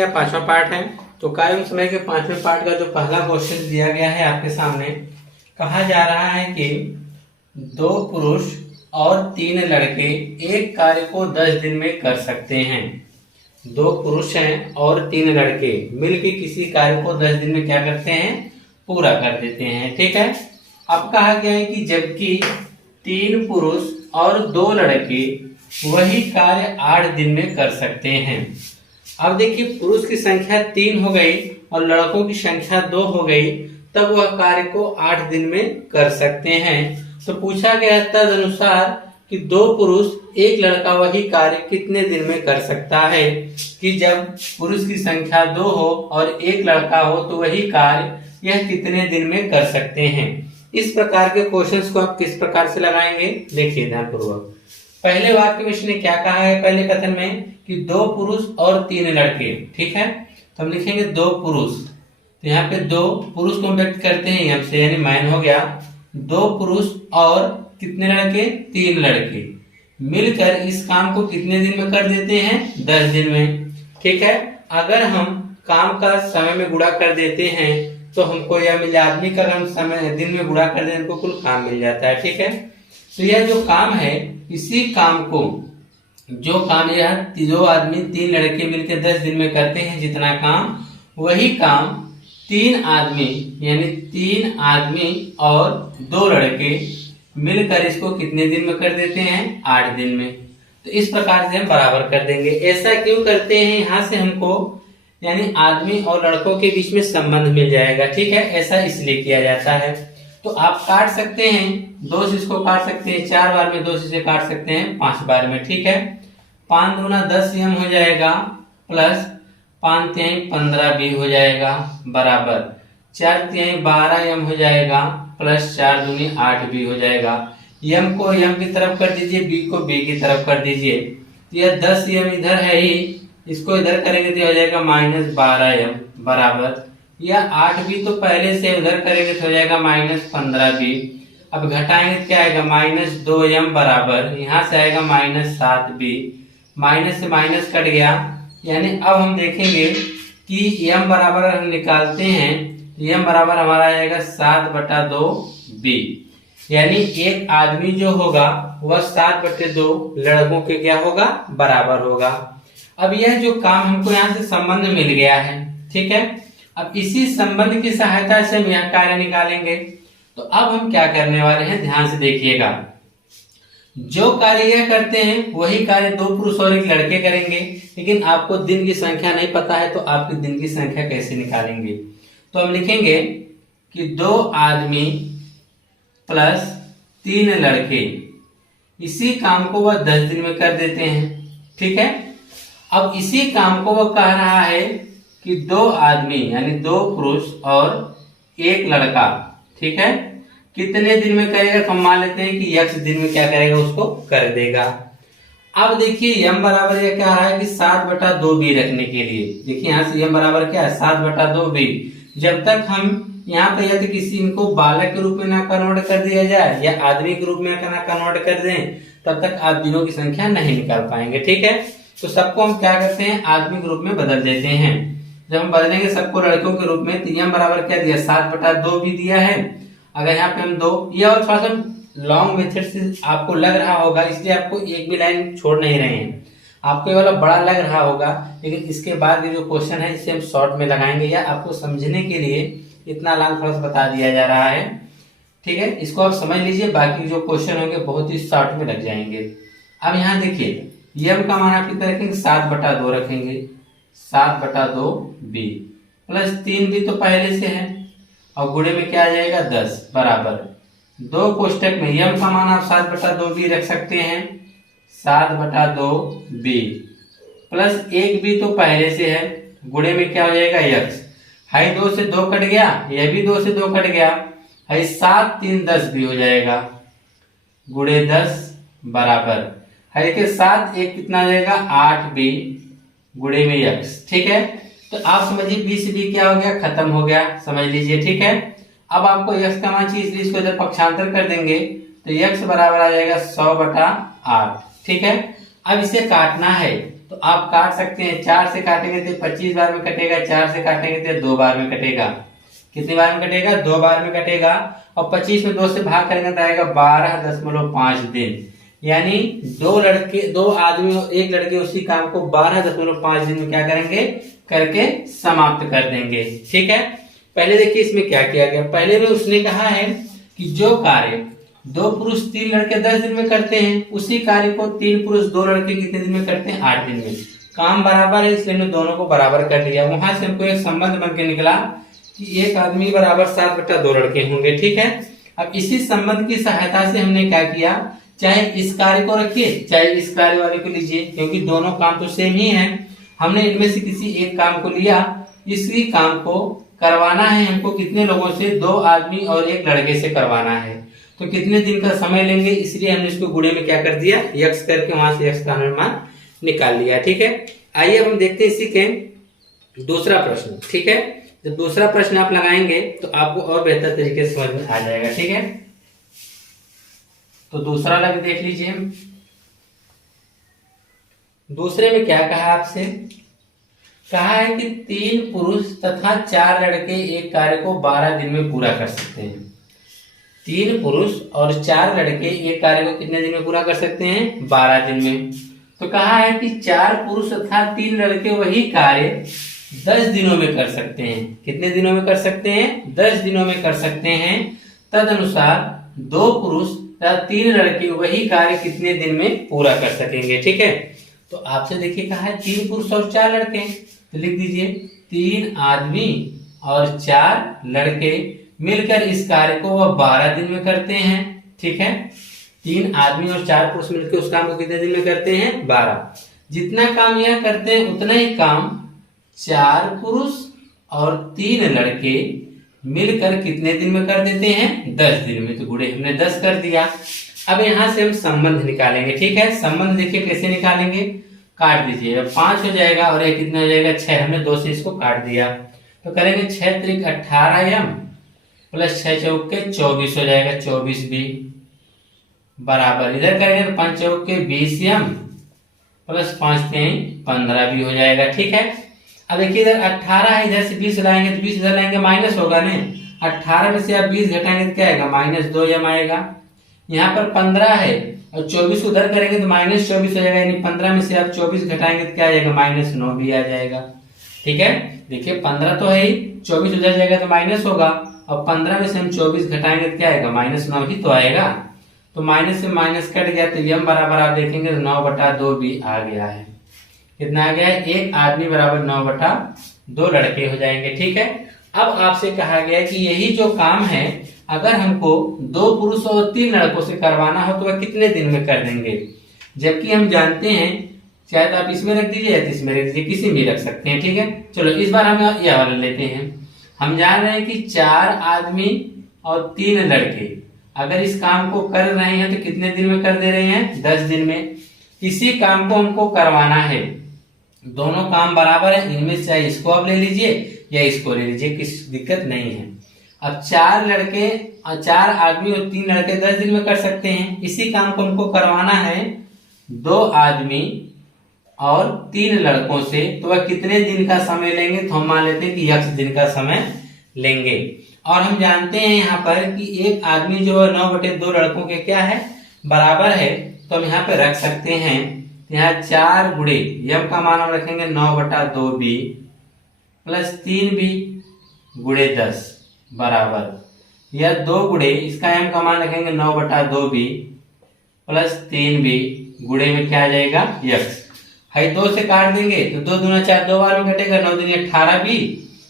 गया, पांचवा पार्ट है। तो कार्य समय के पांचवें पार्ट का जो पहला क्वेश्चन दिया गया है आपके सामने, कहा जा रहा है कि 2 पुरुष और 3 लड़के एक कार्य को 10 दिन में कर सकते हैं। 2 पुरुष हैं और 3 लड़के मिलकर किसी कार्य को 10 दिन में क्या करते हैं, पूरा कर देते हैं। ठीक है। अब कहा गया है कि जबकि 3 पुरुष और 2 लड़के वही कार्य 8 दिन में कर सकते हैं। अब देखिए, पुरुष की संख्या 3 हो गई और लड़कों की संख्या 2 हो गई, तब वह कार्य को 8 दिन में कर सकते हैं। तो पूछा गया तदनुसार कि 2 पुरुष 1 लड़का वही कार्य कितने दिन में कर सकता है। कि जब पुरुष की संख्या 2 हो और 1 लड़का हो तो वही कार्य यह कितने दिन में कर सकते हैं। इस प्रकार के क्वेश्चंस को आप किस प्रकार से लगाएंगे, देखिए ध्यानपूर्वक। पहले वाक्य में इसने क्या कहा है, पहले कथन में कि 2 पुरुष और 3 लड़के। ठीक है, तो हम लिखेंगे 2 पुरुष। तो यहाँ पे 2 पुरुष को व्यक्त करते हैं यम से, यानी मैन हो गया। 2 पुरुष और कितने लड़के, 3 लड़के मिलकर इस काम को कितने दिन में कर देते हैं, 10 दिन में। ठीक है। अगर हम काम का समय में गुणा कर देते हैं तो हमको यह मिल जाए, आदमी का हम समय दिन में गुणा कर दें हमको कुल काम मिल जाता है। ठीक है। तो यह जो काम है, इसी काम को, जो काम यह 2 आदमी 3 लड़के मिलकर 10 दिन में करते हैं जितना काम, वही काम 3 आदमी यानी 3 आदमी और 2 लड़के मिलकर इसको कितने दिन में कर देते हैं, 8 दिन में। तो इस प्रकार से हम बराबर कर देंगे। ऐसा क्यों करते हैं, यहाँ से हमको यानी आदमी और लड़कों के बीच में संबंध मिल जाएगा। ठीक है, ऐसा इसलिए किया जाता है। तो आप काट सकते हैं, 2 से इसको काट सकते हैं, 4 बार में 2 से इसे काट सकते हैं 5 बार में। ठीक है। 5 दूना 10 यम हो जाएगा, प्लस 5 तिहाई 15 भी हो जाएगा, बराबर 4 तिहाई 12 यम हो जाएगा, प्लस 4 दूनी 8 भी हो जाएगा। यम को यम की तरफ कर दीजिए, बी को बी की तरफ कर दीजिए। यह 10 यम इधर है ही, इसको इधर करेंगे तो हो जाएगा -12 यम, बराबर यह 8 भी तो पहले से उधर करेंगे तो हो जाएगा -15 भी। अब घटाएंगे तो क्या आएगा, -2 यम, बराबर यहाँ से आएगा -7 भी। माइनस से माइनस कट गया, यानी अब हम देखेंगे कि यम बराबर हम निकालते हैं, यम बराबर हमारा आएगा 7/2 बी। यानी एक आदमी जो होगा वह 7/2 लड़कों के क्या होगा, बराबर होगा। अब यह जो काम हमको यहाँ से संबंध मिल गया है। ठीक है। अब इसी संबंध की सहायता से हम यहाँ कार्य निकालेंगे। तो अब हम क्या करने वाले हैं, ध्यान से देखिएगा। जो कार्य यह करते हैं वही कार्य 2 पुरुष और 1 लड़के करेंगे, लेकिन आपको दिन की संख्या नहीं पता है तो आप दिन की संख्या कैसे निकालेंगे। तो हम लिखेंगे कि 2 आदमी प्लस 3 लड़के, इसी काम को वह 10 दिन में कर देते हैं। ठीक है। अब इसी काम को वह कह रहा है कि 2 आदमी यानी 2 पुरुष और 1 लड़का, ठीक है, कितने दिन में करेगा। तो हम मान लेते हैं कि x दिन में क्या करेगा, उसको कर देगा। अब देखिए यम बराबर यह क्या रहा है कि 7/2 बी रखने के लिए, देखिए यहाँ से यम बराबर क्या है, 7/2 बी। जब तक हम यहाँ पे या तो किसी इनको बालक के रूप में ना कन्वर्ट कर दिया जाए या आदमी के रूप में ना कन्वर्ट कर दें, तब तक आप दिनों की संख्या नहीं निकाल पाएंगे। ठीक है। तो सबको हम क्या करते हैं, आदमी के रूप में बदल देते हैं। जब हम बदलेंगे सबको लड़कों के रूप में, तो यम बराबर क्या दिया, 7/2 भी दिया है। अगर यहाँ पे हम 2, ये और थोड़ा सा लॉन्ग मेथड से आपको लग रहा होगा, इसलिए आपको एक भी लाइन छोड़ नहीं रहे हैं। आपको ये वाला बड़ा लग रहा होगा, लेकिन इसके बाद ये जो क्वेश्चन है इसे हम शॉर्ट में लगाएंगे, या आपको समझने के लिए इतना लॉन्ग थोड़ा सा बता दिया जा रहा है। ठीक है, इसको आप समझ लीजिए, बाकी जो क्वेश्चन होंगे बहुत ही शॉर्ट में लग जाएंगे। अब यहाँ देखिए, यम का मान आप कितना रखेंगे, 7/2 रखेंगे, 7/2 बी, प्लस 3 भी तो पहले से है, और गुणे में क्या आ जाएगा, 10, बराबर 2 कोष्टक में यम का मान आप 7/2 बी रख सकते हैं, 7/2 बी, प्लस 1 भी तो पहले से है, गुणे में क्या हो जाएगा, x। हाई 2 से 2 कट गया, यह भी 2 से 2 कट गया, हाई 7 3 10 भी हो जाएगा, गुणे 10, बराबर हाई के साथ 1 कितना हो जाएगा, 8 बी, गुणे में x। ठीक है। तो आप समझिए बी से बी क्या हो गया, खत्म हो गया, समझ लीजिए। ठीक है। अब आपको x का मान चाहिए, इसलिए इसको इधर पक्षांतर कर देंगे, तो x बराबर आ जाएगा 100/8। ठीक है। अब इसे काटना है, तो आप काट सकते हैं। 4 से काटेंगे तो 25 बार में कटेगा, 4 से काटेंगे तो 2 बार में कटेगा। कितनी बार में कटेगा? 2 बार में कटेगा। और 25 में 2 से भाग करेंगे तो आएगा 12.5 दिन। यानी दो आदमी और एक लड़के उसी काम को 12.5 दिन में क्या करेंगे? करके समाप्त कर देंगे। ठीक है, पहले देखिए इसमें क्या किया गया। पहले में उसने कहा है कि जो कार्य 2 पुरुष 3 लड़के 10 दिन में करते हैं, उसी कार्य को 3 पुरुष 2 लड़के कितने दिन में करते हैं? 8 दिन में। काम बराबर है इसलिए हमने दोनों को बराबर कर लिया। वहां से हमको एक संबंध बन के निकला कि एक आदमी बराबर 7/2 लड़के होंगे। ठीक है, अब इसी संबंध की सहायता से हमने क्या किया, चाहे इस कार्य को रखिए चाहे इस कार्य वाले को लीजिए, क्योंकि दोनों काम तो सेम ही है। हमने इनमें से किसी एक काम को लिया, इसी काम को करवाना है हमको कितने लोगों से? 2 आदमी और एक लड़के से करवाना है। तो कितने दिन का समय लेंगे, इसलिए हमने इसको गुणे में क्या कर दिया? यक्स करके वहां से यक्स का अनुमान निकाल लिया। ठीक है, आइए अब हम देखते हैं इसी के दूसरा प्रश्न। ठीक है, जब दूसरा प्रश्न आप लगाएंगे तो आपको और बेहतर तरीके से समझ में आ जाएगा। ठीक है, तो दूसरा वाला भी देख लीजिए। दूसरे में क्या कहा आपसे? कहा है कि 3 पुरुष तथा 4 लड़के एक कार्य को 12 दिन में पूरा कर सकते हैं। 3 पुरुष और 4 लड़के एक कार्य को कितने दिन में पूरा कर सकते हैं? 12 दिन में। तो कहा है कि 4 पुरुष तथा 3 लड़के वही कार्य 10 दिनों में कर सकते हैं। कितने दिनों में कर सकते हैं? 10 दिनों में कर सकते हैं। तदनुसार 2 पुरुष तथा 3 लड़के वही कार्य कितने दिन में पूरा कर सकेंगे। ठीक है, तो आपसे देखिए कहा है 3 पुरुष और 4 लड़के, तो लिख दीजिए 3 आदमी और 4 लड़के मिलकर इस कार्य को वह 12 दिन में करते हैं। ठीक है, 3 आदमी और 4 पुरुष मिलकर उस काम को कितने दिन में करते हैं? 12। जितना काम यह करते हैं उतना ही काम 4 पुरुष और 3 लड़के मिलकर कितने दिन में कर देते हैं? 10 दिन में। तो गुणे हमने 10 कर दिया। अब यहां से हम संबंध निकालेंगे। ठीक है, संबंध देखिए कैसे निकालेंगे। काट दीजिए, 5 हो जाएगा और ये कितना हो जाएगा? 6। हमने 2 से इसको काट दिया तो करेंगे 6 त्रिक 18m प्लस 6 चौके 24 हो जाएगा। 24 भी बराबर, इधर करेंगे तो 5 चौके 20m प्लस 5 3 15 भी हो जाएगा। ठीक है, अब देखिए इधर 18 है, इधर से 20 लाएंगे तो 20 इधर लाएंगे माइनस होगा ना। 18 में से आप 20 घटाएंगे तो क्या आएगा? -2m आएगा। यहाँ पर 15 है और 24 उधर करेंगे तो -24 हो जाएगा, यानी 15 में से आप 24 घटाएंगे तो क्या आ जाएगा? -9 भी आ जाएगा। ठीक है, देखिए 15 तो है ही, 24 उधर जाएगा तो माइनस होगा और 15 में से हम 24 घटाएंगे तो क्या आएगा? -9 ही तो आएगा। तो माइनस से माइनस कट गया तो यम बराबर आप देखेंगे तो 9/2 भी आ गया है। कितना आ गया है? एक आदमी बराबर 9/2 लड़के हो जाएंगे। ठीक है, अब आपसे कहा गया है कि यही जो काम है अगर हमको 2 पुरुष और 3 लड़कों से करवाना हो तो वह कितने दिन में कर देंगे? जबकि हम जानते हैं, चाहे तो आप इसमें रख दीजिए या इसमें रख दीजिए, किसी में रख सकते हैं। ठीक है, चलो इस बार हम यह वाला लेते हैं। हम जान रहे हैं कि 4 आदमी और 3 लड़के अगर इस काम को कर रहे हैं तो कितने दिन में कर दे रहे हैं? 10 दिन में। इसी काम को हमको करवाना है, दोनों काम बराबर है, इनमें से चाहे इसको आप ले लीजिए या इसको ले लीजिए, किसी दिक्कत नहीं है। अब 4 लड़के और 4 आदमी और 3 लड़के 10 दिन में कर सकते हैं। इसी काम को हमको करवाना है 2 आदमी और 3 लड़कों से, तो वह कितने दिन का समय लेंगे? तो हम मान लेते हैं कि x दिन का समय लेंगे। और हम जानते हैं यहाँ पर कि एक आदमी जो है 9/2 लड़कों के क्या है? बराबर है। तो हम यहाँ पे रख सकते हैं, यहाँ 4 गुणे यम का मान हम रखेंगे 9/2b प्लस 3b गुणे 10 बराबर, या 2 गुणे इसका m का मान रखेंगे 9/2b प्लस 3b गुणे में क्या आ जाएगा? x है। 2 से काट देंगे तो 2 दूना 4, 2 बार में कटेगा, 9 दूनी 18b।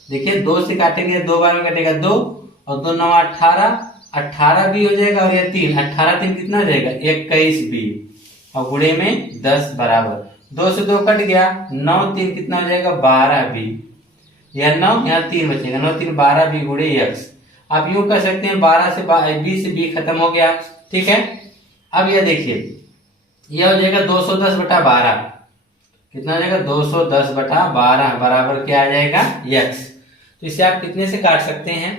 देखिए 2 से काटेंगे 2 बार में कटेगा 2 और 2 9 18, 18b हो जाएगा और यह 3, 18 3 कितना हो जाएगा? 21b और गुणे में 10 बराबर, 2 से 2 कट गया, 9 3 कितना हो जाएगा? 12b, यह 9 यहाँ 3 बचेगा, 9 3 12b गुणे x। आप यूं कर सकते हैं 12 से 20 से b खत्म हो गया। ठीक है, अब यह देखिए यह हो जाएगा 210/12, कितना हो जाएगा? 210/12 बराबर क्या आ जाएगा? x। तो इसे आप कितने से काट सकते हैं?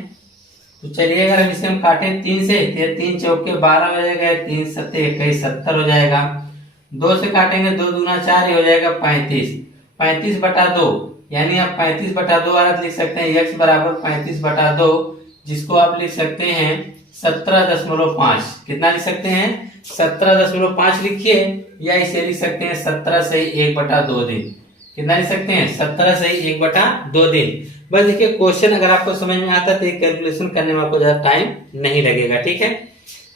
तो चलिए अगर हम इसे हम काटें 3 से, 3 चौके 12 हो जाएगा, 3 7 21 70 हो जाएगा। 2 से काटेंगे 2 दूना 4, ये हो जाएगा 35। 35/2 यानी आप 35/2 अर्थ लिख सकते हैं x बराबर 35/2, जिसको आप लिख सकते हैं 17.5। कितना लिख सकते हैं? 17.5 लिखिए, या इसे लिख सकते हैं 17 से 1/2 दिन। कितना लिख सकते हैं? 17 से 1/2 दिन। बस देखिए, क्वेश्चन अगर आपको समझ में आता है तो कैलकुलेशन करने में आपको ज्यादा टाइम नहीं लगेगा। ठीक है,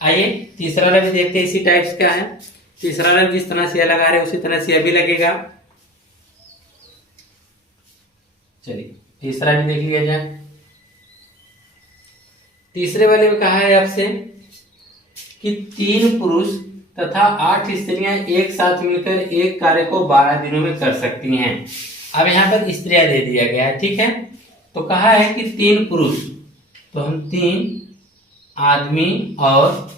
आइए तीसरा वाला भी देखते हैं, इसी टाइप्स का है। तीसरा वाला जिस तरह से लगा रहे हैं उसी तरह से अभी लगेगा। चलिए तीसरा भी देख लिया जाए। तीसरे वाले में कहा है आपसे कि 3 पुरुष तथा 8 स्त्रियां एक साथ मिलकर एक कार्य को 12 दिनों में कर सकती हैं। अब यहाँ पर स्त्रियां दे दिया गया है। ठीक है, तो कहा है कि 3 पुरुष, तो हम 3 आदमी और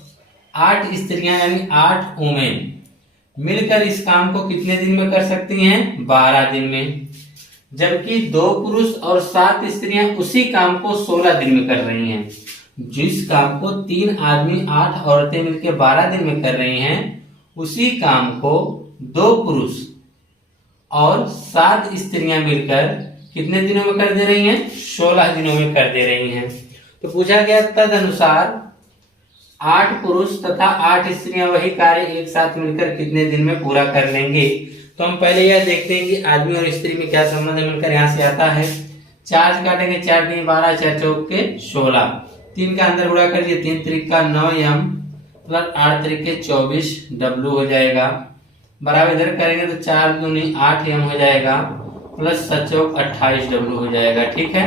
8 स्त्रियां यानी 8 वुमेन मिलकर इस काम को कितने दिन में कर सकती हैं? 12 दिन में। जबकि 2 पुरुष और 7 स्त्रियां उसी काम को 16 दिन में कर रही हैं। जिस काम को 3 आदमी 8 औरतें मिलकर 12 दिन में कर रही हैं, उसी काम को 2 पुरुष और 7 स्त्रियां मिलकर कितने दिनों में कर दे रही हैं? 16 दिनों में कर दे रही हैं। तो पूछा गया तद अनुसार 8 पुरुष तथा 8 स्त्रियां वही कार्य एक साथ मिलकर कितने दिन में पूरा कर लेंगे। तो हम पहले यह देखते हैं कि आदमी और स्त्री में क्या संबंध है, मिलकर यहाँ से आता है। 4 से काटेंगे, 4 3 12, 4 चौके 16, 3 का अंदर गुणा करिए, 3 त्रिका 9m प्लस 8 त्रिके 24w हो जाएगा। बराबर इधर करेंगे तो 4 दूनी 8m हो जाएगा प्लस 7 चौक 28w हो जाएगा। ठीक है,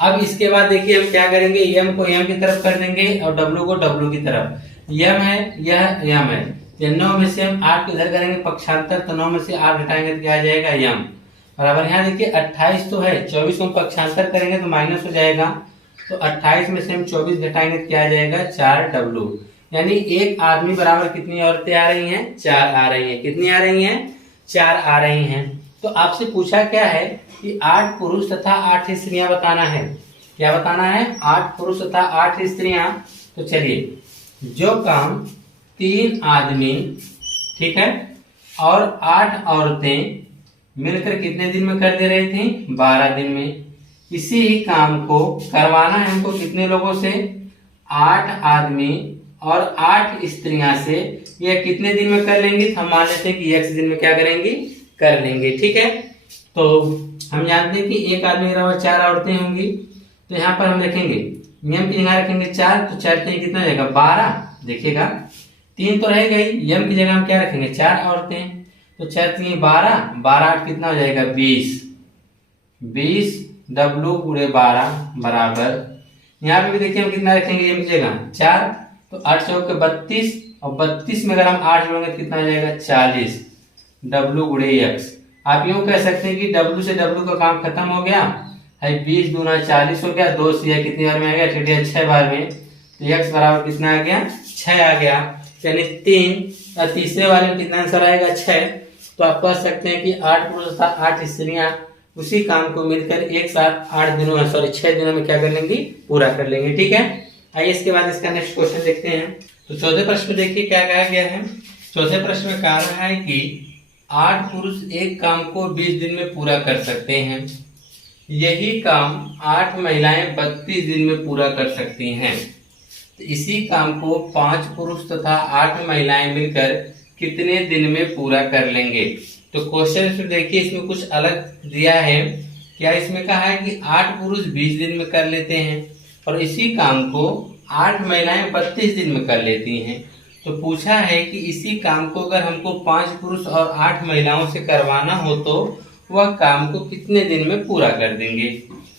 अब इसके बाद देखिए हम क्या करेंगे, m को m की तरफ कर देंगे और w को w की तरफ। m है, यह m है, 9 में से हम 8 को इधर करेंगे पक्षांतर, तो 9 में से 8 घटाएंगे तो क्या आ जाएगा? m बराबर। यहाँ देखिए 28 तो है, 24 को पक्षांतर करेंगे तो माइनस हो जाएगा, तो 28 में से हम 24 घटाएंगे तो क्या आ जाएगा? 4w। यानी एक आदमी बराबर कितनी औरतें आ रही हैं? 4 आ रही हैं। कितनी आ रही हैं? 4 आ रही हैं। तो आपसे पूछा क्या है कि 8 पुरुष तथा 8 स्त्रियां बताना है। क्या बताना है? 8 पुरुष तथा 8 स्त्रियां। तो चलिए, जो काम 3 आदमी, ठीक है, और 8 औरतें मिलकर कितने दिन में कर दे रही थी? 12 दिन में। इसी ही काम को करवाना है हमको कितने लोगों से? 8 आदमी और 8 स्त्रियां से। यह कितने दिन में कर लेंगी? हम मान लेते हैं कि x दिन में क्या करेंगी? कर लेंगे। ठीक है, तो हम जानते हैं कि एक आदमी के बराबर 4 औरतें होंगी। तो यहाँ पर हम देखेंगे नियम की जगह रखेंगे 4, तो 4 से कितना हो जाएगा? 12। देखिएगा 3 तो रहेगा ही, m की जगह हम क्या रखेंगे? 4 औरतें, तो 4 3 12, 12 8 कितना हो जाएगा? 20 w गुणे 12 बराबर। यहाँ पे भी देखिए हम कितना रखेंगे m की जगह? 4, तो 8 चौके 32, और 32 में अगर हम 8 जोड़ेंगे कितना हो जाएगा? 40 w गुणे x। आप यूं कह सकते हैं कि w से w का काम खत्म हो गया है, 20 दूना 40 हो गया, 2 से कितनी बार में आ गया? 6 बार में, तो x बराबर कितना आ गया? 6 आ गया। यानी 3 और तीसरे वाले में कितना आंसर आएगा? 6। तो आप कह सकते हैं कि 8 पुरुष तथा 8 स्त्रियां उसी काम को मिलकर एक साथ 6 दिनों में क्या कर लेंगी? पूरा कर लेंगे। ठीक है, आइए इसके बाद इसका नेक्स्ट क्वेश्चन देखते हैं। तो चौथे प्रश्न में देखिए क्या कहा गया है। चौथे प्रश्न में कहा रहा है कि 8 पुरुष एक काम को 20 दिन में पूरा कर सकते हैं। यही काम 8 महिलाएं 32 दिन में पूरा कर सकती हैं। तो इसी काम को 5 पुरुष तथा 8 महिलाएं मिलकर कितने दिन में पूरा कर लेंगे। तो क्वेश्चन में देखिए इसमें कुछ अलग दिया है। क्या इसमें कहा है कि 8 पुरुष 20 दिन में कर लेते हैं और इसी काम को 8 महिलाएं 32 दिन में कर लेती हैं। तो पूछा है कि इसी काम को अगर हमको 5 पुरुष और 8 महिलाओं से करवाना हो तो वह काम को कितने दिन में पूरा कर देंगे।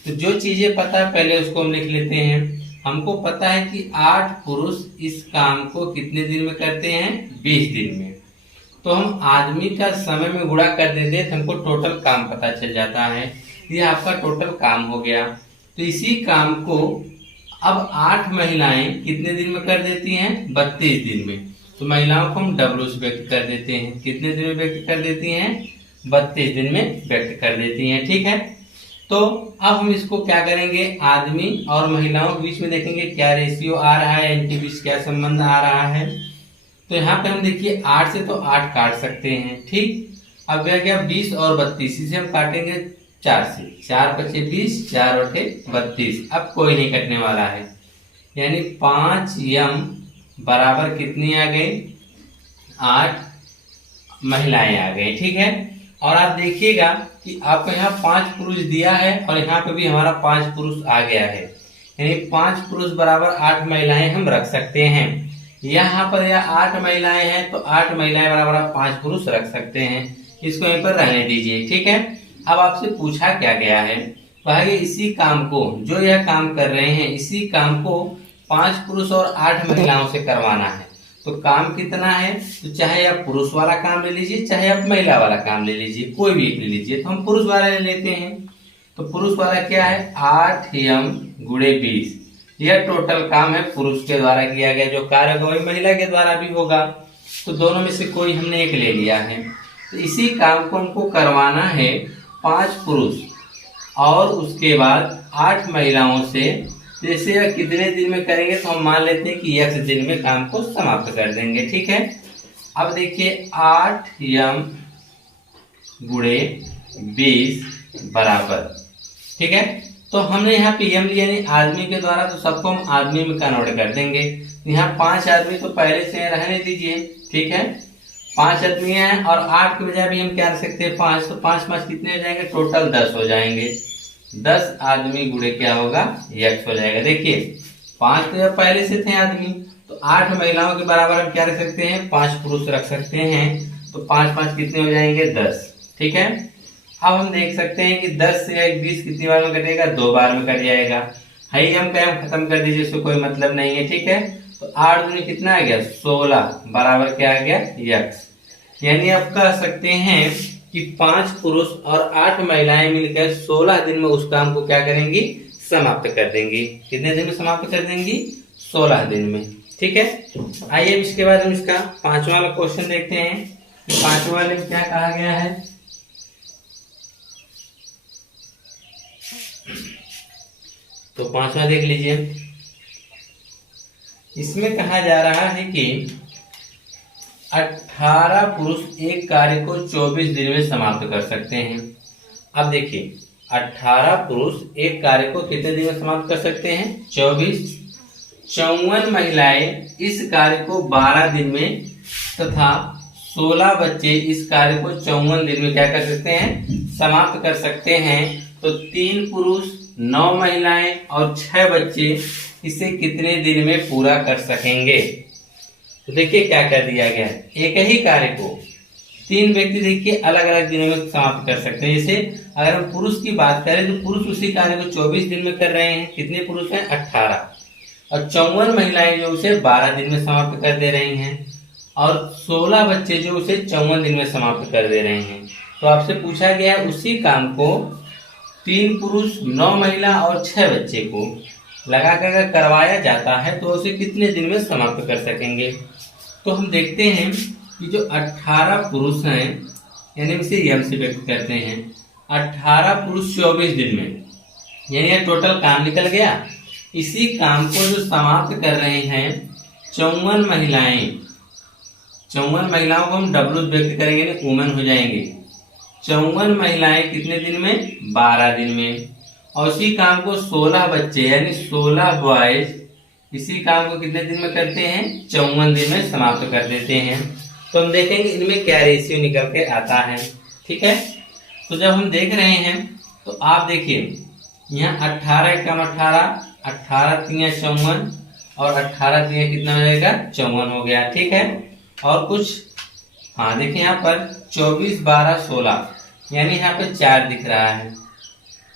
तो जो चीजें पता है पहले उसको हम लिख लेते हैं। हमको पता है कि 8 पुरुष इस काम को कितने दिन में करते हैं? 20 दिन में। तो हम आदमी का समय में गुणा कर देते तो हमको टोटल काम पता चल जाता है। ये आपका टोटल काम हो गया। तो इसी काम को अब 8 महिलाएं कितने दिन में कर देती हैं? 32 दिन में। तो महिलाओं को हम W से व्यक्त कर देते हैं। कितने दिन में व्यक्त कर देती हैं? 32 दिन में व्यक्त कर देती हैं। ठीक है, तो अब हम इसको क्या करेंगे? आदमी और महिलाओं के बीच में देखेंगे क्या रेशियो आ रहा है, इनके बीच क्या संबंध आ रहा है। तो यहाँ पे हम देखिए 8 से तो 8 काट सकते हैं, ठीक। अब रह गया 20 और 32, इसे हम काटेंगे 4 से, 4 पचे 20, 4 और 32। अब कोई नहीं कटने वाला है, यानी 5m बराबर कितनी आ गई, 8 महिलाएं आ गई, ठीक है। और आप देखिएगा कि आपको यहाँ 5 पुरुष दिया है और यहाँ पे भी हमारा 5 पुरुष आ गया है, यानी 5 पुरुष बराबर 8 महिलाएं हम रख सकते हैं। यहाँ पर या 8 महिलाएं हैं तो 8 महिलाएं बराबर आप 5 पुरुष रख सकते हैं। इसको यहीं पर रहने दीजिए, ठीक है। अब आपसे पूछा क्या गया है, कहा कि इसी काम को, जो यह काम कर रहे हैं, इसी काम को 5 पुरुष और 8 महिलाओं से करवाना है। तो काम कितना है, तो चाहे आप पुरुष वाला काम ले लीजिए, चाहे आप महिला वाला काम ले लीजिए, कोई भी एक ले लीजिए। तो हम पुरुष वाला ले लेते हैं। तो पुरुष वाला क्या है, 8m गुणे 20। यह टोटल काम है पुरुष के द्वारा किया गया, जो कार्य होगा वही महिला के द्वारा भी होगा। तो दोनों में से कोई हमने एक ले लिया है। तो इसी काम को हमको करवाना है 5 पुरुष और उसके बाद 8 महिलाओं से। जैसे यह कितने दिन में करेंगे, तो हम मान लेते हैं कि x दिन में काम को समाप्त कर देंगे, ठीक है। अब देखिए 8m गुणे 20 बराबर, ठीक है। तो हमने यहाँ पे m लिया नहीं आदमी के द्वारा, तो सबको हम आदमी में कन्वर्ट कर देंगे। यहाँ 5 आदमी तो पहले से रहने दीजिए, ठीक है। 5 आदमी हैं और 8 के बजाय भी हम क्या रख सकते हैं, 5। तो 5 5 कितने हो जाएंगे, टोटल 10 हो जाएंगे। 10 आदमी गुणे क्या होगा, x हो जाएगा। देखिए 5 तो पहले से थे आदमी, तो 8 महिलाओं के बराबर हम क्या रख सकते हैं, 5 पुरुष रख सकते हैं। तो 5 5 कितने हो जाएंगे, 10, ठीक है। अब हम देख सकते हैं कि 10 से 20 कितनी बार में कटेगा, 2 बार में कट जाएगा। हाई हम क्या खत्म कर दीजिए, इसको कोई मतलब नहीं है, ठीक है। तो 8 दूनी कितना आ गया, 16 बराबर क्या आ गया, x। यानी आप कह सकते हैं कि 5 पुरुष और 8 महिलाएं मिलकर 16 दिन में उस काम को क्या करेंगी, समाप्त कर देंगी। कितने दिन में समाप्त कर देंगी, 16 दिन में, ठीक है। आइए इसके बाद हम इसका 5वां वाला क्वेश्चन देखते हैं कि 5वें वाले में क्या कहा गया है। तो 5वां देख लीजिए। इसमें कहा जा रहा है कि 18 पुरुष एक कार्य को 24 दिन में समाप्त कर सकते हैं। अब देखिए 18 पुरुष एक कार्य को कितने दिन में समाप्त कर सकते हैं, 24। 54 महिलाएं इस कार्य को 12 दिन में तथा 16 बच्चे इस कार्य को 54 दिन में क्या कर सकते हैं, समाप्त कर सकते हैं। तो 3 पुरुष, 9 महिलाएं और 6 बच्चे इसे कितने दिन में पूरा कर सकेंगे। तो देखिए क्या कर दिया गया है, एक ही कार्य को 3 व्यक्ति देखिए अलग अलग दिनों में समाप्त कर सकते हैं। जैसे अगर हम पुरुष की बात करें तो पुरुष उसी कार्य को 24 दिन में कर रहे हैं। कितने पुरुष हैं, 18। और 54 महिलाएं जो उसे 12 दिन में समाप्त कर दे रही हैं और 16 बच्चे जो उसे 54 दिन में समाप्त कर दे रहे हैं। तो आपसे पूछा गया है उसी काम को 3 पुरुष, 9 महिला और 6 बच्चे को लगा कर करवाया जाता है तो उसे कितने दिन में समाप्त कर सकेंगे। तो हम देखते हैं कि जो 18 पुरुष हैं, यानी इसे m से व्यक्त करते हैं, 18 पुरुष 24 दिन में, यानी यह टोटल काम निकल गया। इसी काम को जो समाप्त कर रहे हैं 54 महिलाएं, 54 महिलाओं को हम W व्यक्त करेंगे ना, वुमेन हो जाएंगे। 54 महिलाएं कितने दिन में, 12 दिन में। और इसी काम को 16 बच्चे यानी 16 बॉयज इसी काम को कितने दिन में करते हैं, 54 दिन में समाप्त कर देते हैं। तो हम देखेंगे इनमें क्या रेशियो निकल के आता है, ठीक है। तो जब हम देख रहे हैं तो आप देखिए यहाँ 18 कम 18, 18 3 54 और 18 3 कितना हो जाएगा, 54 हो गया, ठीक है। और कुछ हाँ देखिए यहाँ पर 24 12 16 यानी यहाँ पे 4 दिख रहा है।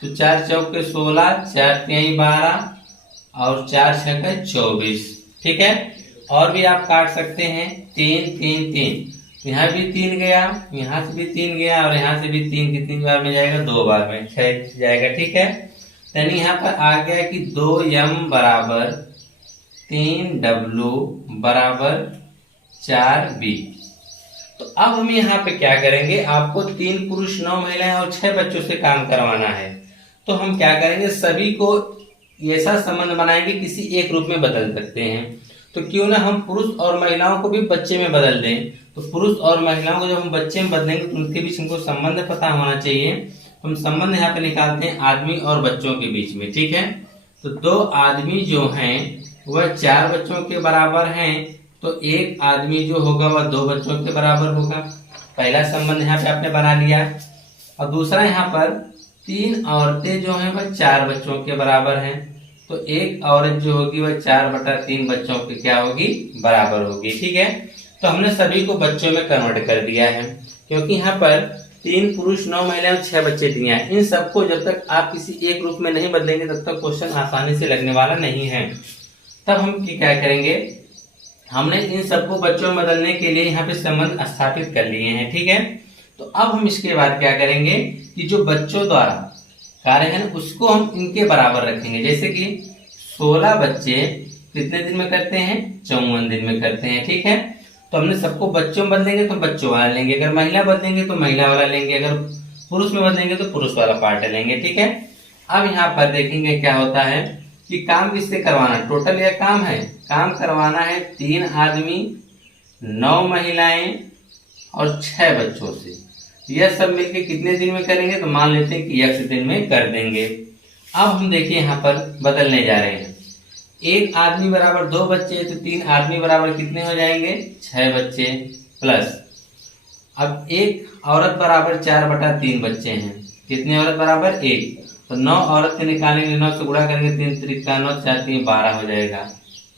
तो 4 चौक के 16, 4 3 12 और 4 6 का 24, ठीक है। और भी आप काट सकते हैं 3 3 3, यहाँ भी 3 गया, यहाँ से भी 3 गया और यहाँ से भी 3 कितनी बार में जाएगा, 2 बार में, 6 जाएगा, ठीक है। यानी यहाँ पर आ गया कि 2m बराबर 3w बराबर 4b। तो अब हम यहाँ पे क्या करेंगे, आपको 3 पुरुष 9 महिलाएं और 6 बच्चों से काम करवाना है। तो हम क्या करेंगे, सभी को ऐसा संबंध बनाएंगे किसी एक रूप में बदल सकते हैं। तो क्यों ना हम पुरुष और महिलाओं को भी बच्चे में बदल दें। तो पुरुष और महिलाओं को जब हम बच्चे में बदलेंगे तो उनके बीच हमको संबंध पता होना चाहिए। तो हम संबंध यहाँ पे निकालते हैं आदमी और बच्चों के बीच में, ठीक है। तो 2 आदमी जो हैं वह 4 बच्चों के बराबर हैं, तो 1 आदमी जो होगा वह 2 बच्चों के बराबर होगा। पहला संबंध यहाँ पे आपने बना लिया। और दूसरा यहाँ पर 3 औरतें जो हैं वह 4 बच्चों के बराबर हैं, तो 1 औरत जो होगी वह 4/3 बच्चों के क्या होगी, बराबर होगी, ठीक है। तो हमने सभी को बच्चों में कन्वर्ट कर दिया है, क्योंकि यहाँ पर 3 पुरुष 9 महिलाएं 6 बच्चे दिए हैं। इन सबको जब तक आप किसी एक रूप में नहीं बदलेंगे तब तक क्वेश्चन आसानी से लगने वाला नहीं है। तब हम क्या करेंगे, हमने इन सबको बच्चों में बदलने के लिए यहाँ पे संबंध स्थापित कर लिए हैं, ठीक है। तो अब हम इसके बाद क्या करेंगे कि जो बच्चों द्वारा कार्य है ना उसको हम इनके बराबर रखेंगे। जैसे कि 16 बच्चे कितने दिन में करते हैं, 54 दिन में करते हैं, ठीक है। तो हमने सबको बच्चों में बदलेंगे तो बच्चों वाला लेंगे, अगर महिला बदलेंगे तो महिला वाला लेंगे, अगर पुरुष में बदलेंगे तो पुरुष वाला पार्ट लेंगे, ठीक है। अब यहाँ पर देखेंगे क्या होता है कि काम किससे करवाना, टोटल यह काम है, काम करवाना है 3 आदमी 9 महिलाएं और 6 बच्चों से। यह सब मिलके कितने दिन में करेंगे, तो मान लेते हैं कि x दिन में कर देंगे। अब हम देखिए यहाँ पर बदलने जा रहे हैं, 1 आदमी बराबर 2 बच्चे, तो 3 आदमी बराबर कितने हो जाएंगे, 6 बच्चे, प्लस अब 1 औरत बराबर 4/3 बच्चे हैं, कितने औरत बराबर 1, तो 9 औरत के निकालेंगे, 9 से गुणा करेंगे, 3 त्रिका 9, 4 3 12 हो जाएगा,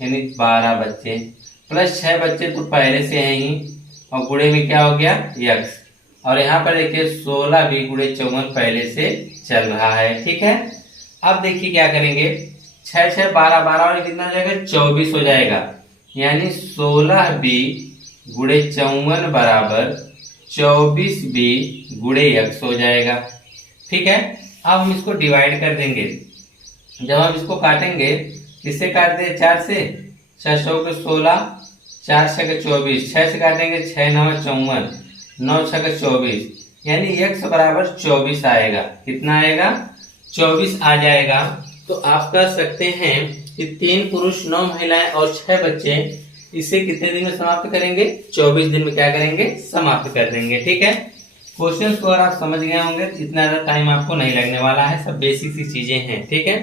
यानी 12 बच्चे, प्लस 6 बच्चे तो पहले से हैं ही, और गुणे में क्या हो गया x, और यहाँ पर देखिए 16 भी गुणे 54 पहले से चल रहा है, ठीक है। अब देखिए क्या करेंगे, 6 6 12 12 और कितना हो जाएगा, 24 हो जाएगा, यानी 16 b गुणे 54 बराबर 24 b गुणे x हो जाएगा, ठीक है। अब हम इसको डिवाइड कर देंगे, जब हम इसको काटेंगे किससे काट दे, 4 से, 6 6 के 16, 4 6 के 24, 6 से काटेंगे 6 9 54, 9 6 के 24, यानी x बराबर 24 आएगा, कितना आएगा, 24 आ जाएगा। तो आप कर सकते हैं कि 3 पुरुष 9 महिलाएं और 6 बच्चे, इसे कितने दिन में समाप्त करेंगे, 24 दिन में क्या करेंगे, समाप्त कर देंगे, ठीक है। क्वेश्चन को अगर आप समझ गए होंगे तो इतना ज्यादा टाइम आपको नहीं लगने वाला है, सब बेसिक सी चीजें हैं, ठीक है।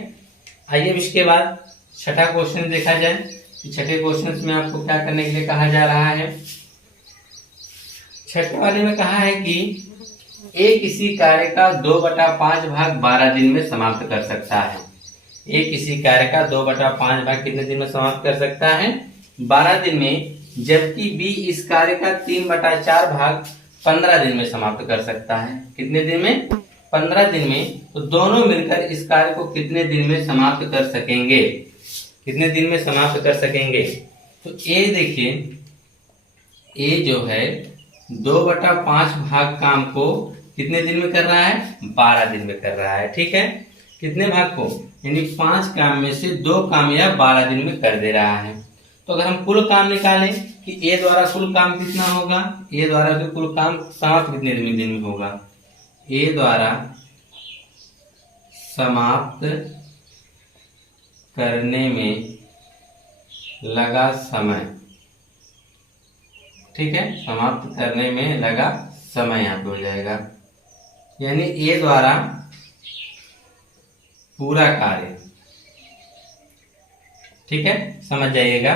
आइए अब इसके बाद छठा क्वेश्चन देखा जाए कि छठे क्वेश्चन में आपको क्या करने के लिए कहा जा रहा है। छठे वाले में कहा है कि एक किसी कार्य का 2/5 भाग 12 दिन में समाप्त कर सकता है। एक किसी कार्य का 2/5 भाग कितने दिन में समाप्त कर सकता है, 12 दिन में, जबकि बी इस कार्य का 3/4 भाग 15 दिन में समाप्त कर सकता है। कितने दिन में, 15 दिन में। तो दोनों मिलकर इस कार्य को कितने दिन में समाप्त कर सकेंगे, कितने दिन में समाप्त कर सकेंगे। तो ए देखिए, ए जो है 2/5 भाग काम को कितने दिन में कर रहा है, 12 दिन में कर रहा है, ठीक है। कितने भाग को, यानी 5 काम में से 2 काम यह 12 दिन में कर दे रहा है। तो अगर हम कुल काम निकालें कि ए द्वारा कुल काम कितना होगा, ए द्वारा जो कुल काम समाप्त कितने दिन में होगा, ए द्वारा समाप्त करने में लगा समय, ठीक है, समाप्त करने में लगा समय यहाँ पे हो जाएगा, यानी ए द्वारा पूरा कार्य, ठीक है, समझ जाइएगा।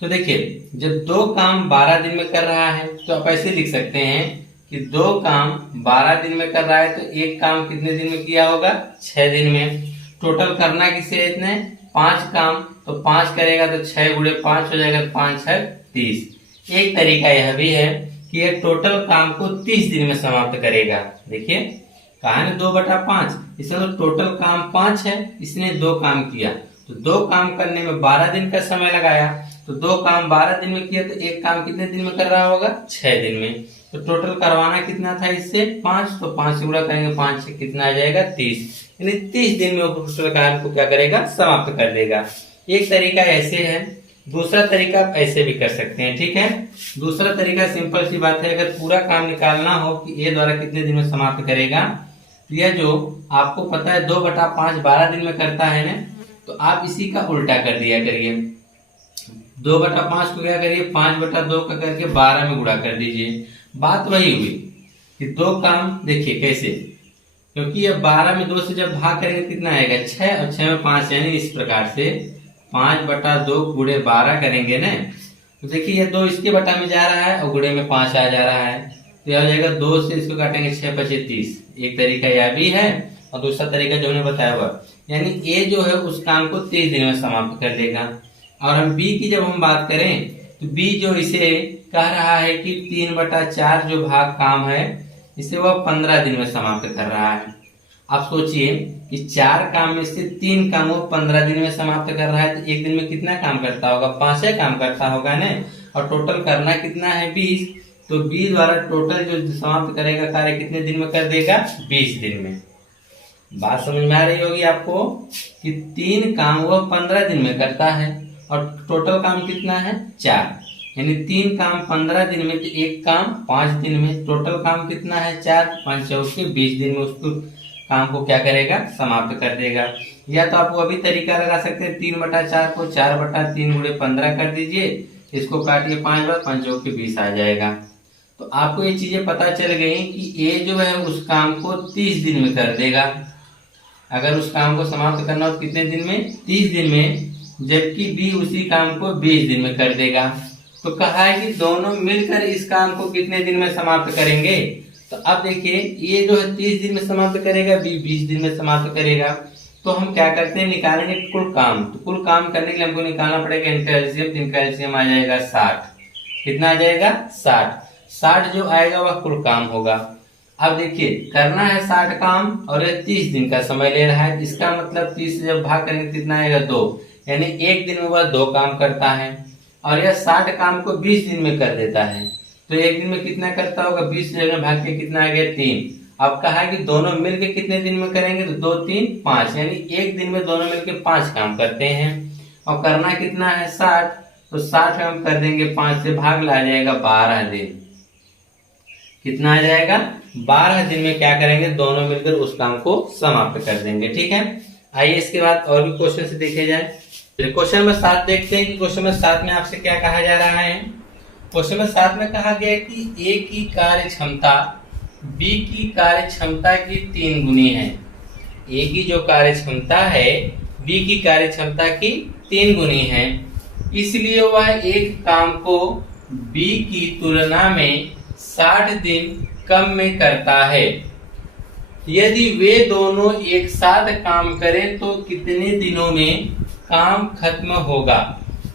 तो देखिए जब 2 काम 12 दिन में कर रहा है तो आप ऐसे लिख सकते हैं कि 2 काम 12 दिन में कर रहा है तो एक काम कितने दिन में किया होगा, 6 दिन में। टोटल करना किसे, इतने 5 काम, तो 5 करेगा तो 6 गुणे 5 हो जाएगा, 5 6 30। एक तरीका यह भी है कि यह टोटल काम को 30 दिन में समाप्त करेगा। देखिए कहा है 2/5, इसमें तो टोटल काम 5 है, इसने 2 काम किया तो 2 काम करने में 12 दिन का समय लगाया, तो 2 काम 12 दिन में किया तो एक काम कितने दिन में कर रहा होगा, 6 दिन में। तो टोटल करवाना कितना था इससे, 5, तो 5 से गुणा करेंगे, 5 से कितना आ जाएगा 30, यानी 30 दिन में वो टोटल काम को क्या करेगा, समाप्त कर देगा। एक तरीका ऐसे है, दूसरा तरीका आप ऐसे भी कर सकते हैं, ठीक है। दूसरा तरीका सिंपल सी बात है, अगर पूरा काम निकालना हो कि ए द्वारा कितने दिन में समाप्त करेगा, तो यह जो आपको पता है 2/5 12 दिन में करता है ना, तो आप इसी का उल्टा कर दिया करिए। 2/5 को क्या करिए 5/2 का करके 12 में गुणा कर दीजिए। बात वही हुई कि दो काम देखिए कैसे, क्योंकि ये 12 में 2 से जब भाग करेंगे कितना आएगा 6 और 6 में 5, यानी इस प्रकार से 5/2 गुणे 12 करेंगे ना, तो देखिए ये 2 इसके बटा में जा रहा है और गुणे में 5 आ जा रहा है, तो यह हो जाएगा 2 से इसको काटेंगे 6 × 5 = 30। एक तरीका यह भी है और दूसरा तरीका जो हमने बताया हुआ, यानी ए जो है उस काम को 30 दिन में समाप्त कर देगा। और हम बी की जब हम बात करें तो बी जो इसे कह रहा है कि 3/4 जो भाग काम है इसे वह 15 दिन में समाप्त कर रहा है। आप सोचिए कि 4 काम में से 3 काम वो 15 दिन में समाप्त कर रहा है, तो एक दिन में कितना काम करता होगा 5 काम करता होगा ना, और टोटल करना कितना है 20, तो बी द्वारा टोटल जो समाप्त करेगा कार्य कितने दिन में कर देगा 20 दिन में। बात समझ में आ रही होगी आपको कि 3 काम वह 15 दिन में करता है और टोटल काम कितना है 4, यानी 3 काम 15 दिन में, तो 1 काम 5 दिन में, टोटल काम कितना है 4, 5 × 20 दिन में उसको काम को क्या करेगा समाप्त कर देगा। या तो आप वो भी तरीका लगा सकते हैं 3/4 को 4/3 गुणे 15 कर दीजिए, इसको काटिए 5 × 20 आ जाएगा। तो आपको ये चीजें पता चल गई कि ए जो है उस काम को 30 दिन में कर देगा। अगर उस काम को समाप्त करना हो कितने दिन में 30 दिन में, जबकि बी उसी काम को 20 दिन में कर देगा। तो कहा है कि दोनों मिलकर इस काम को कितने दिन में समाप्त करेंगे, तो अब देखिए ये जो है 30 दिन में समाप्त करेगा, बी 20 दिन में समाप्त करेगा। तो हम क्या करते हैं निकालेंगे कुल काम, तो कुल काम करने के लिए हमको निकालना पड़ेगा इनका एलसीएम, तो इनका एलसीएम आ जाएगा 60। कितना आ जाएगा 60 जो आएगा वह कुल काम होगा। अब देखिए करना है 60 काम और ये 30 दिन का समय ले रहा है, इसका मतलब 30 से जब भाग करेंगे कितना आएगा 2, यानी एक दिन में वह 2 काम करता है, और यह 60 काम को 20 दिन में कर देता है, तो एक दिन में कितना करता होगा 20 से जब भाग के कितना आ गया 3। अब कहा है कि दोनों मिलकर कितने दिन में करेंगे, तो 2 3 5, यानी एक दिन में दोनों मिलकर 5 काम करते हैं, और करना कितना है 60, तो 60 हम कर देंगे 5 से भाग ला जाएगा 12 दिन। कितना आ जाएगा 12 दिन में क्या करेंगे दोनों मिलकर उस काम को समाप्त कर देंगे। ठीक है, आइए इसके बाद और भी क्वेश्चन से देखे जाए। क्वेश्चन नंबर 7 देखते हैं कि क्वेश्चन नंबर 7 में आपसे क्या कहा जा रहा है। क्वेश्चन नंबर 7 में कहा गया कि ए की कार्य क्षमता बी की कार्य क्षमता की 3 गुनी है। ए की जो कार्य क्षमता है बी की कार्य क्षमता की 3 गुनी है, इसलिए वह एक काम को बी की तुलना में 60 दिन कम में करता है। यदि वे दोनों एक साथ काम करें तो कितने दिनों में काम खत्म होगा।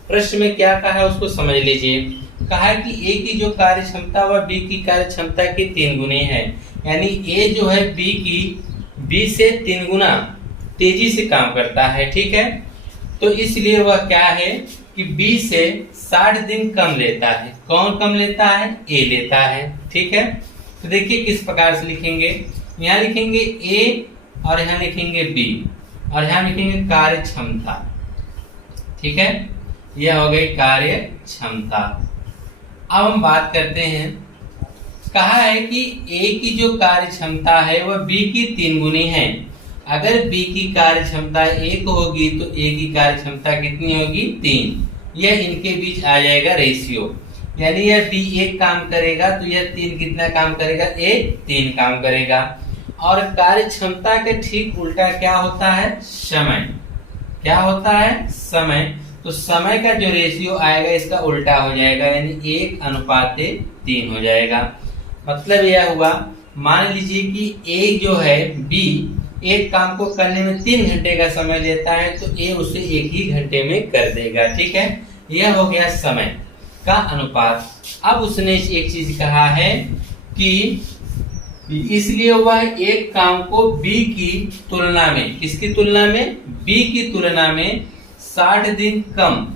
प्रश्न में क्या कहा है उसको समझ लीजिए। कहा है कि ए की जो कार्य क्षमता वह बी की कार्य क्षमता की 3 गुनी है, यानी ए जो है बी से 3 गुना तेजी से काम करता है। ठीक है, तो इसलिए वह क्या है कि बी से 60 दिन कम लेता है। कौन कम लेता है, ए लेता है। ठीक है, तो देखिए किस प्रकार से लिखेंगे, यहाँ लिखेंगे ए और यहाँ लिखेंगे बी और यहाँ लिखेंगे कार्य क्षमता। ठीक है, यह हो गई कार्य क्षमता। अब हम बात करते हैं, कहा है कि ए की जो कार्य क्षमता है वह बी की 3 गुनी है। अगर बी की कार्य क्षमता 1 होगी तो ए की कार्य क्षमता कितनी होगी 3। यह इनके बीच आ जाएगा रेशियो, यानी यह बी 1 काम करेगा तो यह 3 कितना काम करेगा, ए 3 काम करेगा। और कार्य क्षमता के ठीक उल्टा क्या होता है, समय। क्या होता है, समय। तो समय का जो रेशियो आएगा इसका उल्टा हो जाएगा, यानी 1:3 हो जाएगा। मतलब यह हुआ, मान लीजिए कि ए जो है बी एक काम को करने में 3 घंटे का समय लेता है तो ए उसे 1 ही घंटे में कर देगा। ठीक है, यह हो गया समय का अनुपात। अब उसने एक चीज कहा है कि इसलिए वह एक काम को बी की तुलना में, किसकी तुलना में, बी की तुलना में 60 दिन कम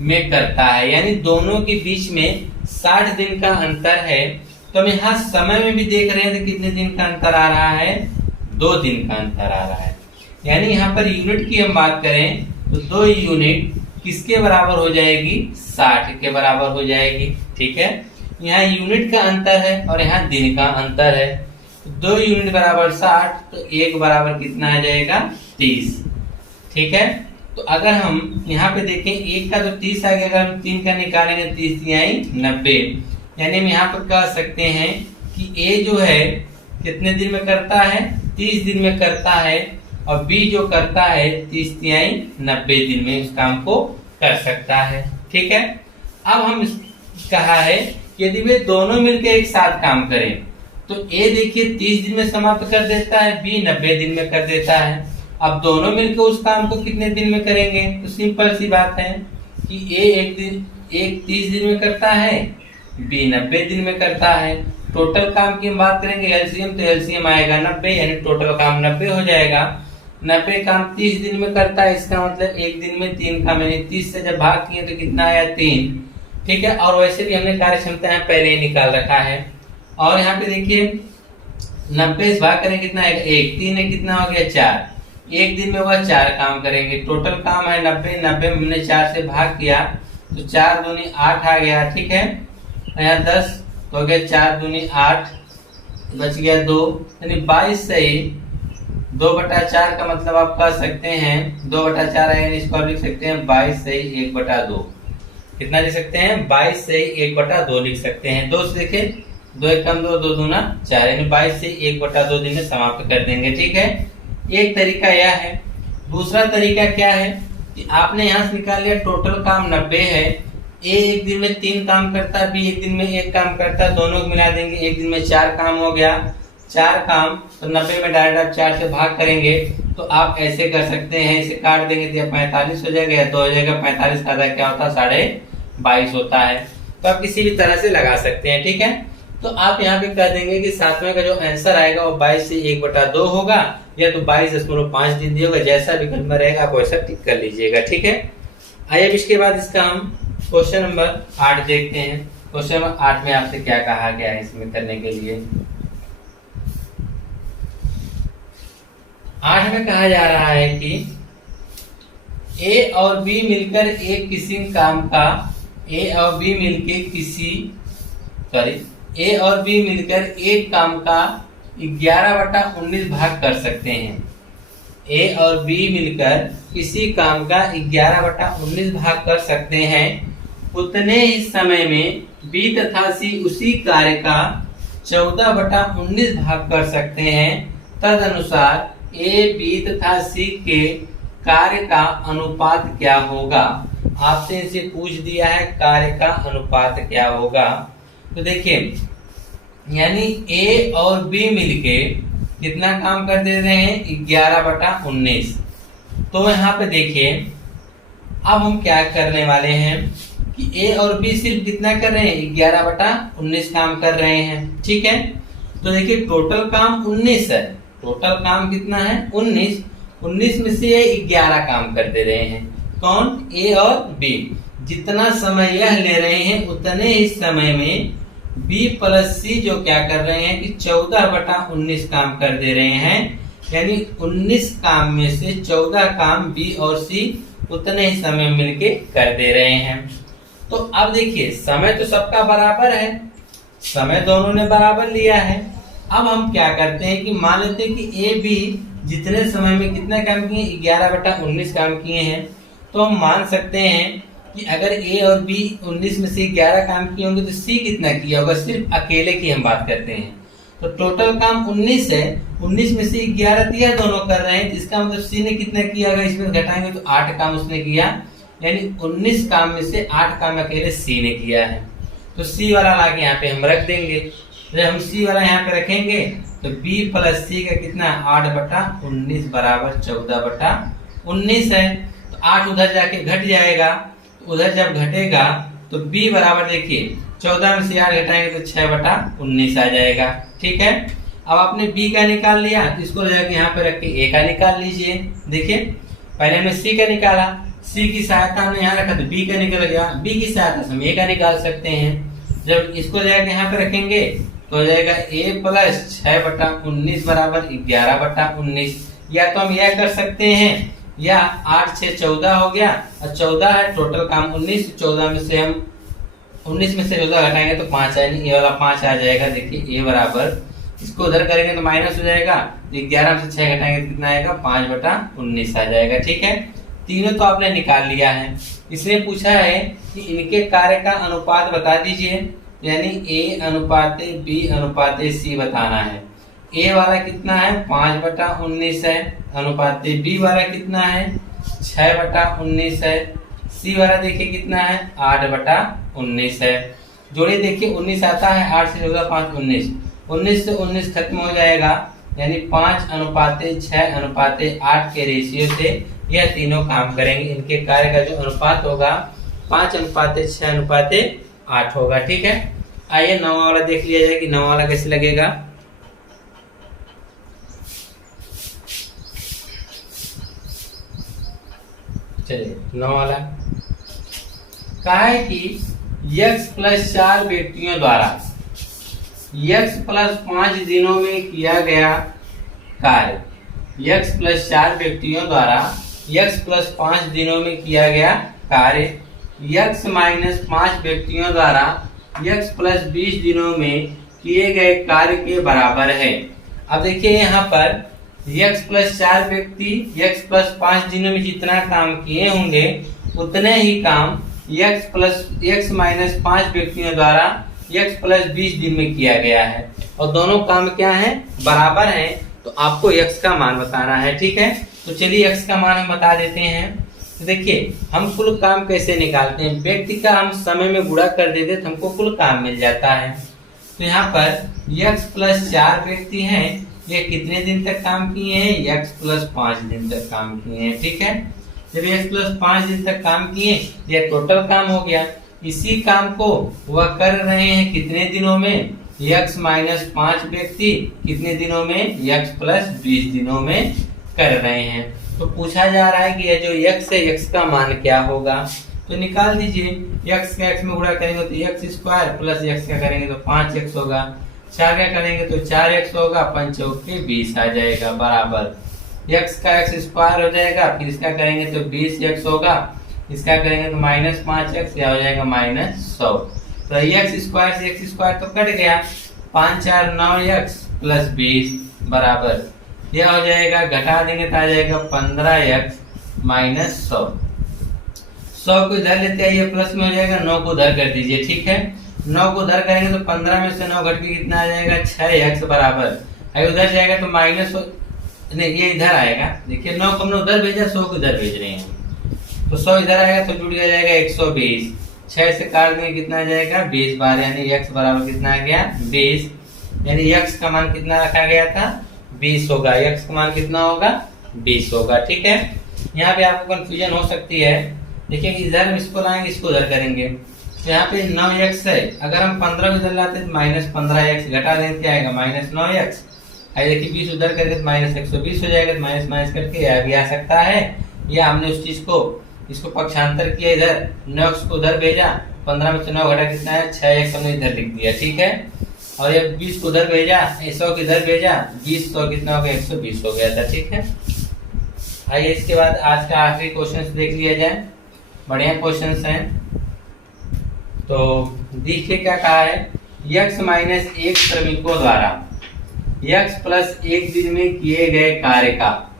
में करता है, यानी दोनों के बीच में 60 दिन का अंतर है। तो हम यहाँ समय में भी देख रहे हैं तो कितने दिन का अंतर आ रहा है, 2 दिन का अंतर आ रहा है। यानी यहाँ पर यूनिट की हम बात करें तो 2 यूनिट किसके बराबर हो जाएगी, 60 के बराबर हो जाएगी। ठीक है, यहाँ यूनिट का अंतर है और यहाँ दिन का अंतर है। 2 यूनिट बराबर 60 तो 1 बराबर कितना आ जाएगा 30। ठीक है, तो अगर हम यहाँ पे देखें एक का तो 30 आ गया, अगर हम 3 का निकालेंगे 30 तिहाई 90, यानी हम यहाँ पर कह सकते हैं कि ए जो है कितने दिन में करता है, 30 दिन में करता है, और बी जो करता है 30 तिहाई 90 दिन में उस काम को कर सकता है। ठीक है, अब हम कहा है यदि वे दोनों मिलकर एक साथ काम करें तो ए देखिए 30 दिन में समाप्त कर देता है, बी 90 दिन में कर देता है। अब दोनों मिलकर उस काम को कितने दिन में करेंगे, तो सिंपल सी बात है कि ए एक 30 दिन में करता है, बी 90 दिन में करता है। टोटल काम की हम बात करेंगे एलसीएम, तो एलसीएम आएगा 90, यानी टोटल काम 90 हो जाएगा। 90 काम 30 दिन में करता है, इसका मतलब एक दिन में 3 काम, यानी 30 से जब भाग किए तो कितना आया 3। ठीक है, और वैसे भी हमने कार्य क्षमता यहाँ पहले ही निकाल रखा है। और यहाँ पे देखिए 90 से भाग करें कितना आएगा 1, 3 है कितना हो गया 4, एक दिन में वह 4 काम करेंगे। टोटल काम है 90, 90 में हमने 4 से भाग किया तो 4 दूनी 8 आ गया। ठीक है, यहाँ 10 तो हो गया 4 दूनी 8, बच गया 2, यानी 22 सही 2/4 का मतलब आप कह सकते हैं 2/4 आएगा, इसको लिख सकते हैं 22 सही 1/2। कितना लिख सकते हैं 22 सही 1/2 लिख सकते हैं। 2 से देखे 2 1 कम 2, 2 दूना 4, यानी 22 से 1/2 दिन में समाप्त कर देंगे। ठीक है, एक तरीका यह है। दूसरा तरीका क्या है कि आपने यहाँ से निकाल लिया टोटल काम 90 है, ए एक दिन में 3 काम करता है, बी एक दिन में 1 काम करता है, दोनों को मिला देंगे एक दिन में 4 काम हो गया। 4 काम तो 90 में डायरेक्ट आप 4 से भाग करेंगे तो आप ऐसे कर सकते हैं, इसे काट देंगे तो 45 हो जाएगा, 2 हो जाएगा 45 का आधा क्या होता है 22.5 होता है। तो आप किसी भी तरह से लगा सकते हैं। ठीक है, तो आप यहाँ पे कह देंगे कि सातवें का जो आंसर आएगा वो 22 से 1/2 होगा, या तो 22.5 दिन दिया होगा, जैसा विकल्प में रहेगा आप वैसा टिक कर लीजिएगा। ठीक है, आइए इसके बाद इसका हम क्वेश्चन नंबर 8 देखते हैं। क्वेश्चन नंबर 8 में आपसे क्या कहा गया है इसमें करने के लिए। 8 में कहा जा रहा है कि ए और बी मिलकर एक किसी काम का ए और बी मिलकर एक काम का 11/19 भाग कर सकते हैं। ए और बी मिलकर किसी काम का 11/19 भाग कर सकते हैं। उतने ही समय में बी तथा सी उसी कार्य का 14/19 भाग कर सकते हैं। तदनुसार ए बी तथा सी के कार्य का अनुपात क्या होगा। आपसे इसे पूछ दिया है कार्य का अनुपात क्या होगा। तो देखिए यानी ए और बी मिलके कितना काम कर दे रहे हैं 11/19। तो यहाँ पे देखिए अब हम क्या करने वाले हैं कि ए और बी सिर्फ कितना कर रहे हैं 11/19 काम कर रहे हैं। ठीक है, तो देखिए टोटल काम 19 है, टोटल काम कितना है 19 में से 11 काम कर दे रहे हैं। कौन ए और बी। जितना समय यह ले रहे हैं उतने ही समय में बी प्लस सी जो क्या कर रहे हैं कि 14/19 काम कर दे रहे हैं। यानी 19 काम में से 14 काम बी और सी उतने ही समय मिलके कर दे रहे हैं। तो अब देखिए समय तो सबका बराबर है, समय दोनों ने बराबर लिया है। अब हम क्या करते हैं कि मान लेते हैं कि ए बी जितने समय में कितना काम किए 11/19 काम किए हैं, तो हम मान सकते हैं कि अगर ए और बी 19 में से 11 काम किए होंगे तो सी कितना किया होगा। सिर्फ अकेले की हम बात करते हैं तो टोटल काम 19 है, 19 में से 11 दिया दोनों कर रहे हैं, इसका मतलब सी ने कितना किया होगा, इसमें घटाएंगे तो 8 काम उसने किया। यानी 19 काम में से 8 काम अकेले सी ने किया है। तो सी वाला लाके यहाँ पे हम रख देंगे। जब हम सी वाला यहाँ पे रखेंगे तो बी प्लस सी का कितना 8/19 बराबर 14/19 है। तो 8 उधर जाके घट जाएगा, उधर जब घटेगा तो b बराबर देखिए 14 में से 8 घटाएंगे तो 6/19 आ जाएगा। ठीक है, अब आपने b का निकाल लिया, इसको ले जाके यहाँ पे रख के a का निकाल लीजिए। देखिए पहले हमने c का निकाला, c की सहायता हमने यहाँ रखा तो b का निकल गया, b की सहायता से हम a का निकाल सकते हैं। जब इसको ले जाके यहाँ पे रखेंगे तो हो जाएगा a प्लस 6/19 बराबर 11/19। या तो हम यह कर सकते हैं या 8 6 14 हो गया और 14 है टोटल काम 19, 14 में से हम 19 में से 14 घटाएंगे तो 5 आएगा, ये वाला 5 आ जाएगा। देखिए a बराबर इसको उधर करेंगे तो माइनस हो जाएगा, 11 में से 6 घटाएंगे तो कितना आएगा 5/19 आ जाएगा। ठीक है, तीनों तो आपने निकाल लिया है। इसने पूछा है कि इनके कार्य का अनुपात बता दीजिए, यानी A अनुपात B अनुपात C बताना है। A वाला कितना है 5/19 है, अनुपात B वाला कितना है 6/19 है, C वाला देखिए कितना है 8/19 है। जोड़े देखिए 19 आता है, 8 से जोड़ा 5 19, 19 से 19 खत्म हो जाएगा, यानी 5:6:8 के रेशियो से यह तीनों काम करेंगे। इनके कार्य का जो अनुपात होगा 5:6:8 होगा। ठीक है, आइए 9वां वाला देख लिया जाए कि 9वां वाला कैसे लगेगा। चलिए 9वां वाला कहा है कि x + 4 व्यक्तियों द्वारा x + 5 दिनों में किया गया कार्य, x + 4 व्यक्तियों द्वारा x + 5 दिनों में किया गया कार्य x - 5 व्यक्तियों द्वारा x + 20 दिनों में किए गए कार्य के बराबर है। अब देखिए यहाँ पर x + 4 व्यक्ति x + 5 दिनों में जितना काम किए होंगे उतने ही काम x - 5 व्यक्तियों द्वारा x + 20 दिन में किया गया है, और दोनों काम क्या है बराबर है, तो आपको x का मान बताना है। ठीक है, तो चलिए x का मान हम बता देते हैं। तो देखिए हम कुल काम कैसे निकालते हैं, व्यक्ति का हम समय में गुणा कर देते तो हमको कुल काम मिल जाता है। तो यहाँ पर x + 4 व्यक्ति हैं, ये कितने दिन तक काम किए हैं x + 5 दिन तक काम किए हैं। ठीक है, जब x + 5 दिन तक काम किए यह टोटल काम हो गया। इसी काम को वह कर रहे हैं कितने दिनों में, x - 5 व्यक्ति कितने दिनों में x + 20 दिनों में कर रहे हैं। तो पूछा जा रहा है कि यह जो x है x का मान क्या होगा, तो निकाल दीजिए। x का x में गुणा करेंगे तो x² + x का करेंगे तो 5x होगा, 4 का करेंगे तो 4x होगा, 5 चौके 20 आ जाएगा बराबर x का x² हो जाएगा, फिर इसका करेंगे तो 20x होगा, इसका करेंगे तो -5x, या हो जाएगा -100। तो x² से x² तो कट गया, 5 4 9x + 20 बराबर यह हो जाएगा, घटा देंगे तो आ जाएगा 15x - 100। 100 को इधर लेते आइए, प्लस में हो जाएगा, 9 को उधर कर दीजिए। ठीक है, 9 को उधर करेंगे तो 15 में से 9 घट के कितना आ जाएगा 6x बराबर, अगर उधर जाएगा तो माइनस नहीं ये इधर आएगा। देखिए 9 को हमने उधर भेजा, 100 को इधर भेज रहे हैं, तो 100 इधर आएगा तो जुड़ जाएगा 120, 6 से काट देंगे कितना आ जाएगा 20 बार, यानी x बराबर कितना आ गया 20, यानी x का मान कितना रखा गया था 20 होगा, x का मान कितना होगा 20 होगा। ठीक है, यहाँ पे आपको कंफ्यूजन हो सकती है। देखिए इधर इसको लाएंगे, इसको उधर करेंगे, तो यहाँ पे 9x है, अगर हम 15 इधर लाते तो -15x, घटा दें क्या आएगा -9x, देखिए 20 उधर करके तो -120 हो जाएगा, तो माइनस करके यह भी आ सकता है। या हमने उस चीज को इसको पक्षांतर किया, इधर 9x को उधर भेजा, 15 में से 9 घटा कितना है 6x हमने इधर लिख दिया। ठीक है, और ये 20 को उधर भेजा, 100 को इधर भेजा, 20 100 कितना हो गया 120 हो गया था। ठीक है, आइए इसके बाद आज का आखिरी क्वेश्चन देख लिया जाए, बढ़िया क्वेश्चन हैं। तो देखिए क्या कहा है, x - 1 श्रमिकों द्वारा x + 1 दिन में किए गए कार्य का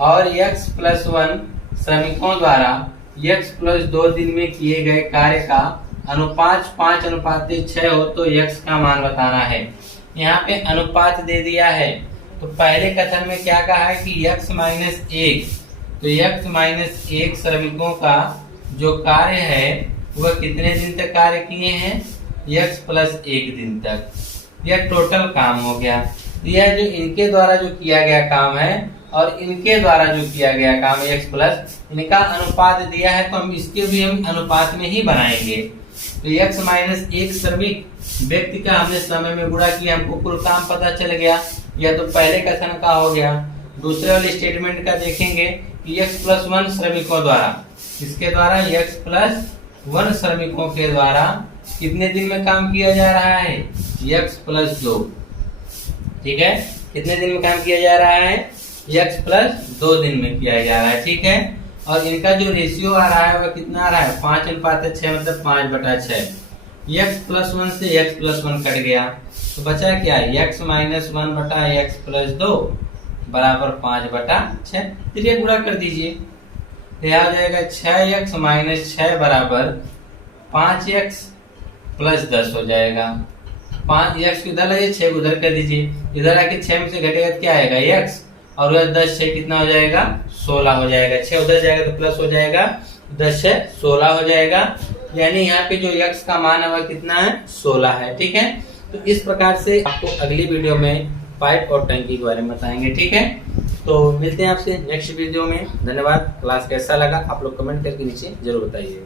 और x + 1 श्रमिकों द्वारा x + 2 दिन में किए गए कार्य का अनुपात 5:6 हो तो x का मान बताना है। यहाँ पे अनुपात दे दिया है, तो पहले कथन में क्या कहा है कि x - 1, तो x - 1 श्रमिकों का जो कार्य है वह कितने दिन तक कार्य किए हैं x + 1 दिन तक, यह टोटल काम हो गया। यह जो इनके द्वारा जो किया गया काम है और इनके द्वारा जो किया गया काम है x प्लस, इनका अनुपात दिया है तो हम इसके भी हम अनुपात में ही बनाएंगे। तो x - 1 श्रमिक व्यक्ति का हमने समय में गुणा किया, हमको कुल काम पता चल गया। यह तो पहले कथन का हो गया। दूसरे वाले स्टेटमेंट का देखेंगे कि x + 1 श्रमिकों द्वारा, इसके द्वारा x + 1 श्रमिकों के द्वारा कितने दिन में काम किया जा रहा है x + 2। ठीक है, कितने दिन में काम किया जा रहा है x + 2 दिन में किया जा रहा है। ठीक है, और इनका जो रेशियो आ रहा है वह कितना आ रहा है 5:6, मतलब 5/6। x + 1 से x + 1 कट गया तो बचा क्या, x - 1/x + 2 बराबर 5/6। चलिए गुणा कर दीजिए, यह हो जाएगा 6x माइनस 6 बराबर 5x प्लस 10 हो जाएगा। 5x इधर लाइए, 6 उधर कर दीजिए, इधर आके 6 में से घटेगा तो क्या आएगा x, और 10 6 कितना हो जाएगा 16 हो जाएगा। 6 उधर जाएगा तो प्लस हो जाएगा, 10 6 16 हो जाएगा। यानी यहाँ पे जो x का मान है वह कितना है 16 है। ठीक है, तो इस प्रकार से आपको अगली वीडियो में पाइप और टंकी के बारे में बताएंगे। ठीक है, तो मिलते हैं आपसे नेक्स्ट वीडियो में। धन्यवाद। क्लास कैसा लगा आप लोग कमेंट करके नीचे जरूर बताइए।